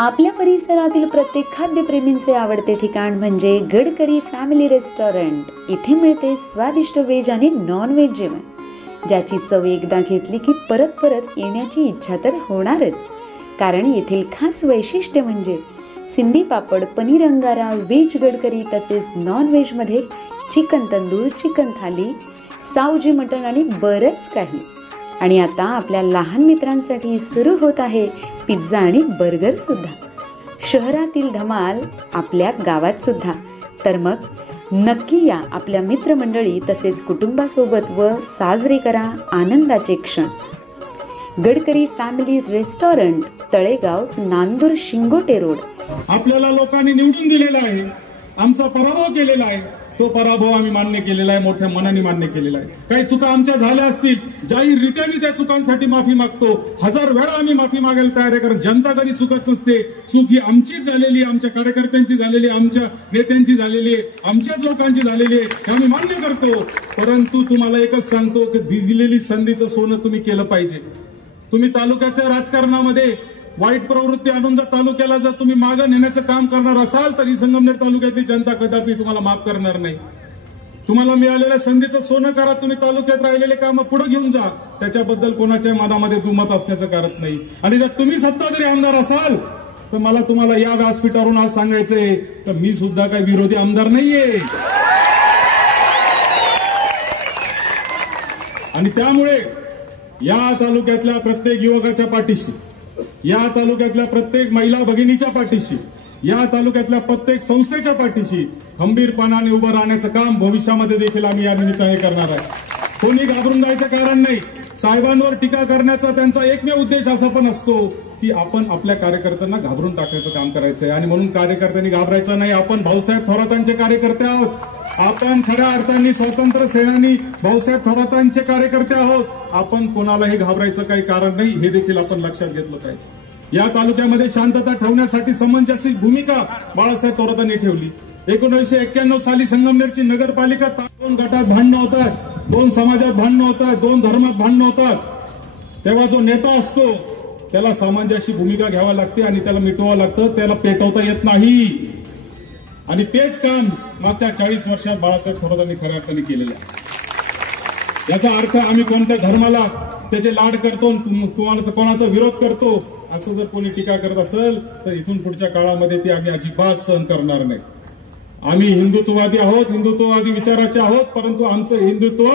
आपल्या परिसरातील प्रत्येक खाद्यप्रेमींचे आवडते ठिकाण म्हणजे गडकरी फॅमिली रेस्टॉरंट। इथे मिळते स्वादिष्ट व्हेज आणि नॉन व्हेज जेवण, ज्याची चव एकदा घेतली की परत परत येण्याची इच्छा तर होणारच। कारण येथील खास वैशिष्ट्य म्हणजे सिंधी पापड, पनीर अंगारा, व्हेज गडकरी तसेच नॉन व्हेज मध्ये चिकन तंदूर, चिकन थाली, सावजी मटण आणि बरंच काही। आणि आता आपल्या लहान मित्रांसाठी सुरू होत आहे पिझ्झा आणि बर्गर सुद्धा। शहरातील धमाल आपल्या गावात सुद्धा। तर मग नक्की या आपल्या मित्रमंडळी तसेच कुटुंबासोबत व साजरे करा आनंदाचे क्षण। Gadkari family restaurant, Talegaon, Nandur, Shingote road. आपल्याला लोकांनी निवडून दिलेला आहे, आमचा पराभव केलेला आहे, तो पराभव आम्ही मान्य केलेला आहे, मोठ्या मनाने मान्य केलेला आहे। काही चुका आमच्या झाल्या असतील, जाहीररित्या मी त्या चुकांसाठी माफी मागतो। 1000 वेळा आम्ही माफी मागायला तयार आहे, कारण जनता कधी चुकत नसते। चूक ही आमचीच झालेली, आमच्या कार्यकर्त्यांची झालेली, आमच्या नेत्यांची झालेली, आमच्याच लोकांची झालेली आहे, आम्ही मान्य करतो। परंतु तुम्हाला एकच सांगतो की दिलेली संधीचं सोनं तुम्ही केलं पाहिजे। तुम्ही तालुक्याच्या राजकारणामध्ये वाईट प्रवृत्ती आणून जर तालुक्याला जर तुम्ही मागे नेण्याचं काम करणार असाल तर ही संगमनेर तालुक्यातली जनता कदापि तुम्हाला माफ करणार नाही। तुम्हाला मिळालेल्या संधीचं सोनं करा, तुम्ही तालुक्यात राहिलेले काम पुढे घेऊन जा, त्याच्याबद्दल कोणाच्या मनामध्ये दुमत असण्याचं कारण नाही। आणि जर तुम्ही सत्ताधारी आमदार असाल तर मला तुम्हाला या व्यासपीठावरून आज सांगायचंय तर मी सुद्धा काही विरोधी आमदार नाहीये। आणि त्यामुळे या तालुक्यातल्या प्रत्येक युवकाच्या पाठीशी, या तालुक्यातल्या प्रत्येक महिला भगिनीच्या पाठीशी, या तालुक्यातल्या प्रत्येक संस्थेच्या पाठीशी खंबीरपणाने उभं राहण्याचं काम भविष्यामध्ये देखील आम्ही या निमित्ताने करणार आहे। कोणी घाबरून जायचं कारण नाही। साहेबांवर टीका करण्याचा त्यांचा एकमेव उद्देश असा पण असतो की आपण आपल्या कार्यकर्त्यांना घाबरून टाकण्याचं काम करायचंय, आणि म्हणून कार्यकर्त्यांनी घाबरायचं नाही। आपण भाऊसाहेब थोरातांचे कार्यकर्ते आहोत, आपण खऱ्या अर्थाने स्वातंत्र्य सेनानी भाऊसाहेब थोरातांचे कार्यकर्ते आहोत। आपण कोणालाही घाबरायचं काही कारण नाही, हे देखील आपण लक्षात घेतलं पाहिजे। या तालुक्यामध्ये शांतता ठेवण्यासाठी समंजस भूमिका बाळासाहेब थोरातांनी ठेवली। 1991 साली संगमनेरची नगरपालिका 2 गटात भांडणं होतात, 2 समाजात भांडणं होतात, 2 धर्मात भांडणं होतात। तेव्हा जो नेता असतो त्याला सामंजस्य भूमिका घ्यावी लागते आणि त्याला मिटवावं लागतं, त्याला पेटवता येत नाही। आणि तेच काम मागच्या 40 वर्षात बाळासाहेब थोरातांनी खऱ्या अर्थाने केलेलं आहे। याचा अर्थ आम्ही कोणत्या धर्माला त्याचे लाड करतो, कोणाचा विरोध करतो असं जर कोणी टीका करत असेल तर इथून पुढच्या काळामध्ये ती आम्ही अजिबात सहन करणार नाही। आम्ही हिंदुत्ववादी आहोत, हिंदुत्ववादी विचाराचे आहोत, परंतु आमचं हिंदुत्व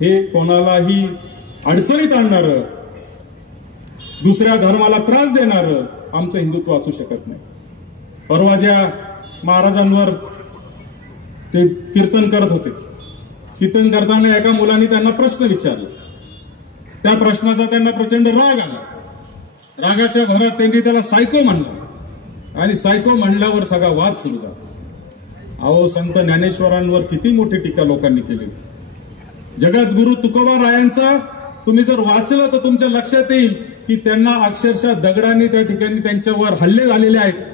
हे कोणालाही अडचणीत आणणारं, दुसऱ्या धर्माला त्रास देणारं आमचं हिंदुत्व असू शकत नाही। परवा ज्या महाराजांवर ते कीर्तन करत होते, कीर्तन करताना एका मुलाने त्यांना प्रश्न विचारला, त्या प्रश्नाचा त्यांना प्रचंड राग आला। रागाच्या भरात त्यांनी त्याला सायको म्हणलं, आणि सायको म्हणल्यावर सगळा वाद सुरू झाला। अहो, संत ज्ञानेश्वरांवर किती मोठी टीका लोकांनी केली। जगद्गुरु तुकोबा रायांचा तुम्ही जर वाचलं तर तुमच्या लक्षात येईल की त्यांना अक्षरशः दगडांनी त्या ठिकाणी त्यांच्यावर हल्ले झालेले आहेत।